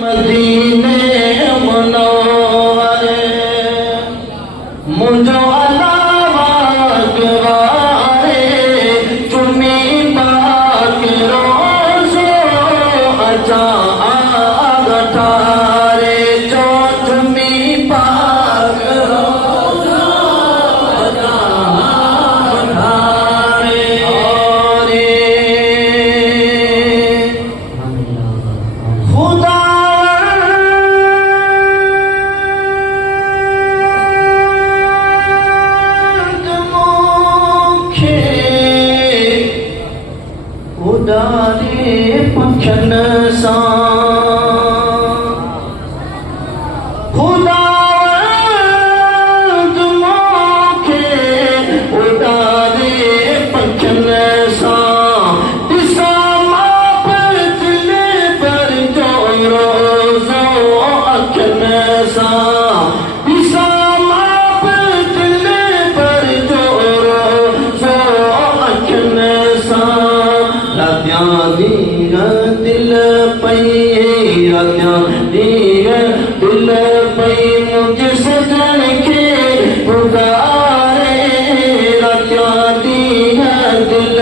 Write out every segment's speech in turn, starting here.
मदीने मुनव्वरे मुझो अलावा करवाए चुमी पाक रोज़ो अचा आगठारे जो चुमी पाक रोज़ो अचा आगठारे खुदा उदारे पखन सा खुदावंद मोखे उदारे पखन सा दिसा माप दिल पर जो रोज़ो अखन सा दिसा माप दिल पर जो रोज़ो अखन सा दीग दिल पई दिल पई मुझे सजन के पुकारे दीग दिल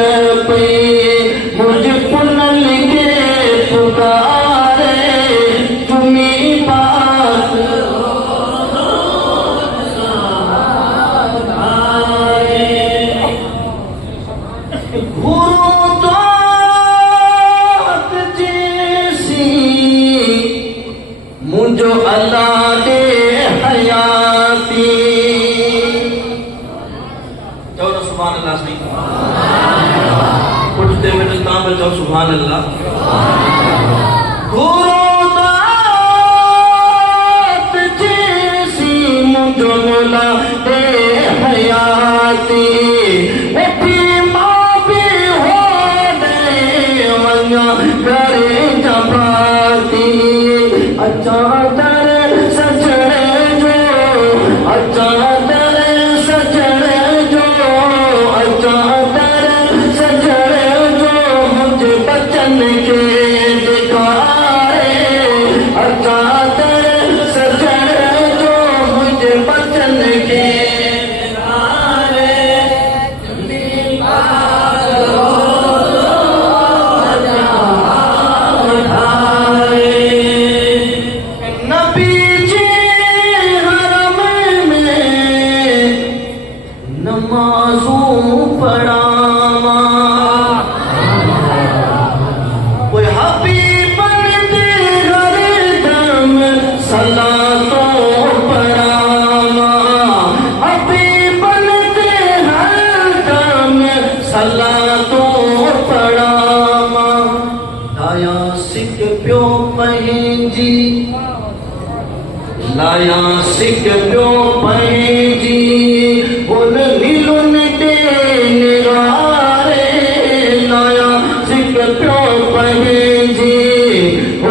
पई मुझे पुनल के पुकारे तुमी पास मुझो अल्लाह दे हयाती चलो सुभान अल्लाह सही उठते में काम चलो सुभान अल्लाह गुरुदात जैसी मुझो अल्लाह दे हयाती उठी मां भी हो गए वन्या करे जमाती अच्छा दर सजन जो अच्छा दर सजन जो अच्छा दर सजन जो मुझे बचन के दिखाए अच्छा दर सजन जो मुझे बचन के नमाज़ों पढ़ावा कोई हबीबन दे हरदम सलातों पढ़ावा हबीबन दे हरदम सलातों पढ़ावा लाया सिक प्यो पंहिंजी लाया सिक प्यो पंहिंजी उन नीलुन दे निरारे लाया सिक प्यो पंहिंजी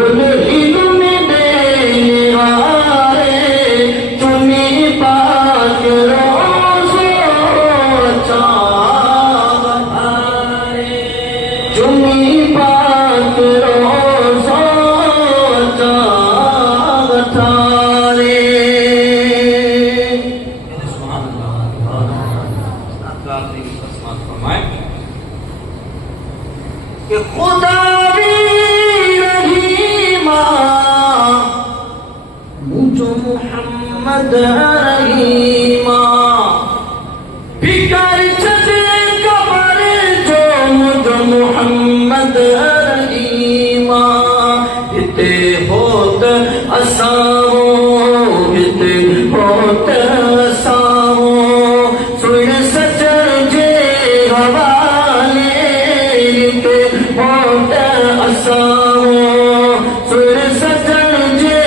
उन नीलुन दे निरारे चुनी पाक रोज़ो चाहे चुनी पाक रोज़ो चाहे कि खुदा रहीमा मुझो मोहम्मद रहीमा बिकार छदे कबर जो मुझो मोहम्मद रहीमा इते होत असाओ इते होत असाओ सुन सजन जे हवाले होत असाओ सुर सजन जे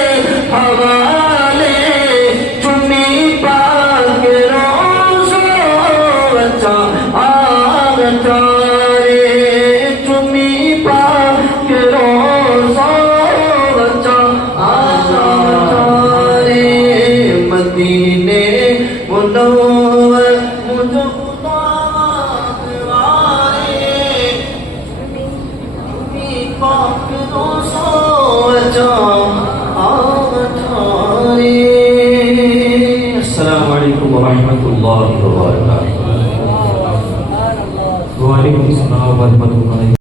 हवाले चुनी पाक रोज़ो अचा आगठारे चुनी पाक रोज़ो अचा व रहमतुल्लाहि व बरकातुहू। वालेकुम सलाम व रहमतुल्लाहि